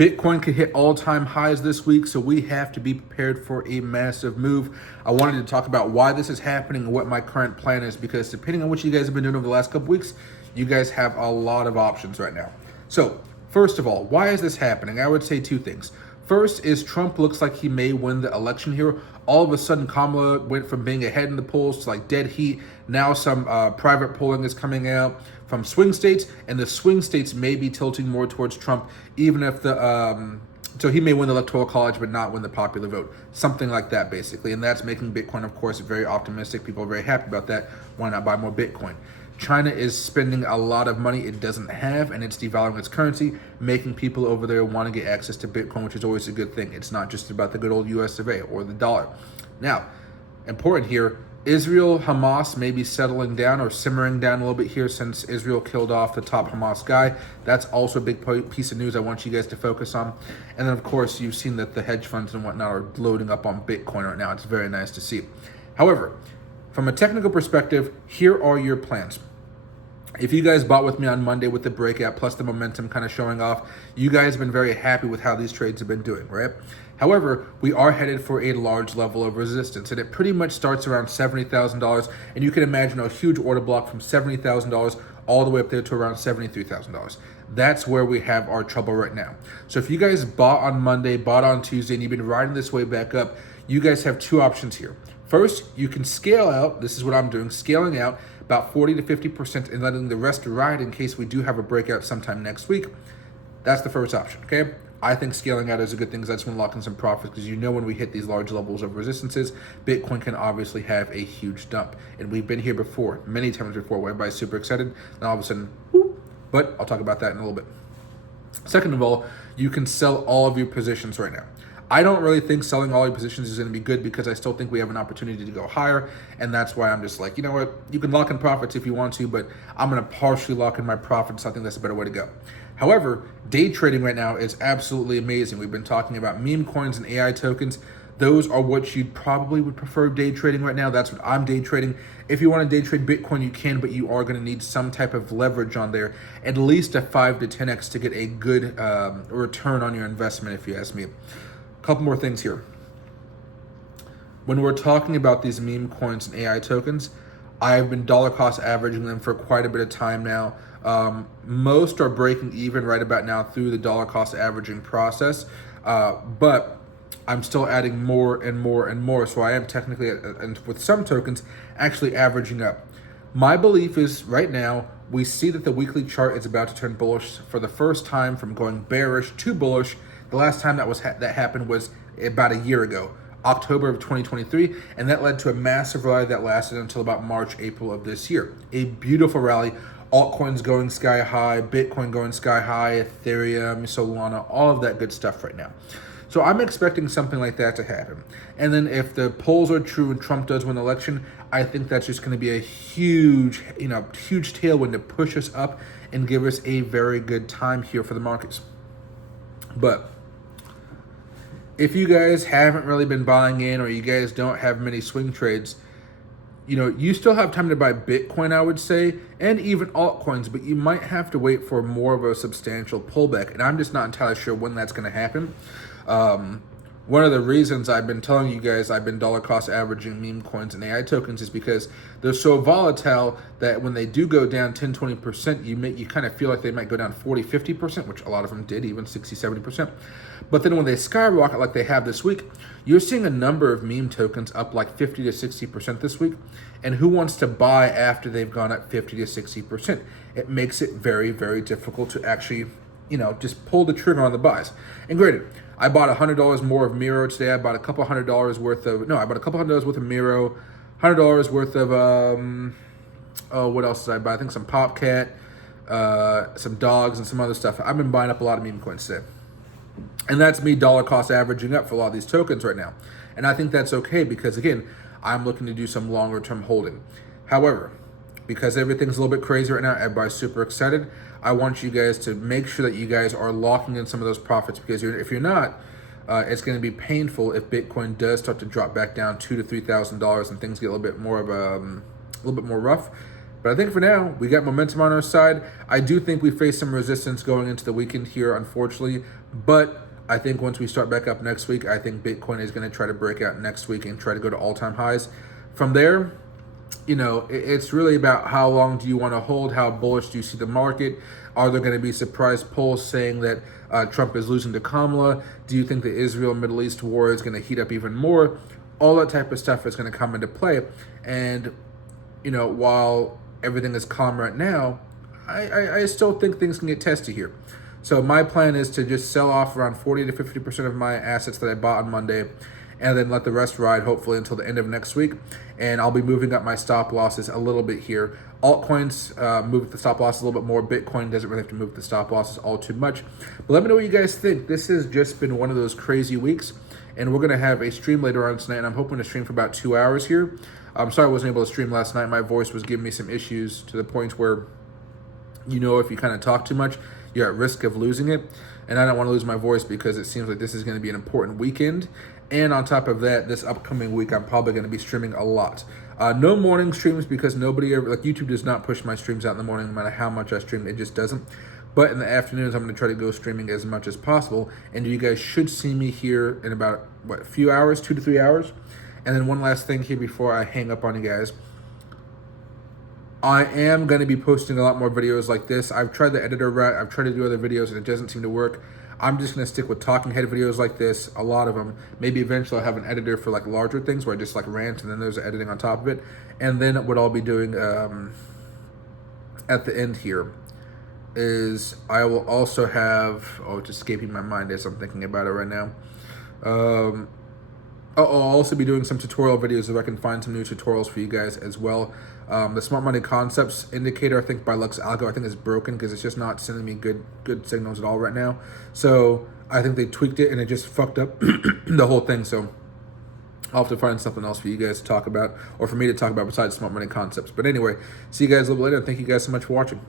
Bitcoin could hit all-time highs this week, so we have to be prepared for a massive move. I wanted to talk about why this is happening and what my current plan is, because depending on what you guys have been doing over the last couple weeks, you guys have a lot of options right now. So, first of all, why is this happening? I would say two things. First is Trump looks like he may win the election here. All of a sudden, Kamala went from being ahead in the polls to like dead heat. Now some private polling is coming out from swing states, and the swing states may be tilting more towards Trump, even if so he may win the electoral college but not win the popular vote. Something like that, basically. And that's making Bitcoin, of course, very optimistic. People are very happy about that. Why not buy more Bitcoin? China is spending a lot of money it doesn't have, and it's devaluing its currency, making people over there want to get access to Bitcoin, which is always a good thing. It's not just about the good old US of A or the dollar. Now, important here, Israel, Hamas may be settling down or simmering down a little bit here since Israel killed off the top Hamas guy. That's also a big piece of news I want you guys to focus on. And then, of course, you've seen that the hedge funds and whatnot are loading up on Bitcoin right now. It's very nice to see. However, from a technical perspective, here are your plans. If you guys bought with me on Monday with the breakout plus the momentum kind of showing off, you guys have been very happy with how these trades have been doing, right? However, we are headed for a large level of resistance, and it pretty much starts around $70,000, and you can imagine a huge order block from $70,000 all the way up there to around $73,000. That's where we have our trouble right now. So if you guys bought on Monday, bought on Tuesday, and you've been riding this way back up, you guys have two options here. First, you can scale out. This is what I'm doing, scaling out about 40 to 50% and letting the rest ride in case we do have a breakout sometime next week. That's the first option, okay? I think scaling out is a good thing because that's when lock in some profits, because you know when we hit these large levels of resistances, Bitcoin can obviously have a huge dump. And we've been here before, many times before, where everybody's super excited, and all of a sudden, whoop, but I'll talk about that in a little bit. Second of all, you can sell all of your positions right now. I don't really think selling all your positions is going to be good because I still think we have an opportunity to go higher, and that's why I'm just like, you know what, you can lock in profits if you want to, but I'm going to partially lock in my profits. I think that's a better way to go. However, day trading right now is absolutely amazing. We've been talking about meme coins and AI tokens. Those are what you probably would prefer day trading right now. That's what I'm day trading. If you want to day trade Bitcoin, you can, but you are going to need some type of leverage on there, at least a 5 to 10x to get a good return on your investment, if you ask me. Couple more things here. When we're talking about these meme coins and AI tokens, I've been dollar cost averaging them for quite a bit of time now. Most are breaking even right about now through the dollar cost averaging process, but I'm still adding more and more and more. So I am technically, and with some tokens, actually averaging up. My belief is right now, we see that the weekly chart is about to turn bullish for the first time from going bearish to bullish. The last time that happened was about a year ago, October of 2023, and that led to a massive rally that lasted until about March, April of this year. A beautiful rally, altcoins going sky high, Bitcoin going sky high, Ethereum, Solana, all of that good stuff right now. So I'm expecting something like that to happen. And then if the polls are true and Trump does win the election, I think that's just going to be a huge tailwind to push us up and give us a very good time here for the markets. But if you guys haven't really been buying in, or you guys don't have many swing trades, you still have time to buy Bitcoin, I would say, and even altcoins, but you might have to wait for more of a substantial pullback. And I'm just not entirely sure when that's going to happen. One of the reasons I've been telling you guys I've been dollar cost averaging meme coins and AI tokens is because they're so volatile that when they do go down 10, 20%, you kind of feel like they might go down 40, 50%, which a lot of them did, even 60, 70%. But then when they skyrocket like they have this week, you're seeing a number of meme tokens up like 50 to 60% this week. And who wants to buy after they've gone up 50 to 60%? It makes it very, very difficult to actually, just pull the trigger on the buys. And granted, I bought $100 more of Miro today. I bought a couple $100 worth of Miro, $100 worth of, what else did I buy? I think some Popcat, some dogs, and some other stuff. I've been buying up a lot of meme coins today. And that's me dollar cost averaging up for a lot of these tokens right now. And I think that's okay because, again, I'm looking to do some longer term holding. However, because everything's a little bit crazy right now, everybody's super excited, I want you guys to make sure that you guys are locking in some of those profits, because if you're not, it's going to be painful if Bitcoin does start to drop back down $2,000 to $3,000 and things get a little bit more rough. But I think for now, we got momentum on our side. I do think we face some resistance going into the weekend here, unfortunately. But I think once we start back up next week, I think Bitcoin is going to try to break out next week and try to go to all-time highs. From there, it's really about how long do you want to hold? How bullish do you see the market? Are there going to be surprise polls saying that Trump is losing to Kamala? Do you think the Israel-Middle East war is going to heat up even more? All that type of stuff is going to come into play. And, while everything is calm right now, I still think things can get testy here. So my plan is to just sell off around 40 to 50% of my assets that I bought on Monday, and then let the rest ride hopefully until the end of next week. And I'll be moving up my stop losses a little bit here. Altcoins move the stop losses a little bit more. Bitcoin doesn't really have to move the stop losses all too much. But let me know what you guys think. This has just been one of those crazy weeks, and we're going to have a stream later on tonight, and I'm hoping to stream for about 2 hours here. I'm sorry I wasn't able to stream last night. My voice was giving me some issues to the point where, if you kind of talk too much, you're at risk of losing it. And I don't want to lose my voice because it seems like this is going to be an important weekend. And on top of that, this upcoming week, I'm probably going to be streaming a lot. No morning streams because nobody ever, YouTube does not push my streams out in the morning no matter how much I stream. It just doesn't. But in the afternoons, I'm going to try to go streaming as much as possible. And you guys should see me here in about, a few hours, 2 to 3 hours. And then one last thing here before I hang up on you guys. I am going to be posting a lot more videos like this. I've tried the editor route. I've tried to do other videos and it doesn't seem to work. I'm just going to stick with talking head videos like this, a lot of them. Maybe eventually I'll have an editor for larger things where I just rant and then there's editing on top of it. And then what I'll be doing at the end here is I will also have, it's escaping my mind as I'm thinking about it right now. I'll also be doing some tutorial videos if I can find some new tutorials for you guys as well. The Smart Money Concepts indicator, I think by Lux Algo, I think is broken because it's just not sending me good signals at all right now. So I think they tweaked it and it just fucked up the whole thing. So I'll have to find something else for you guys to talk about or for me to talk about besides Smart Money Concepts. But anyway, see you guys a little later. Thank you guys so much for watching.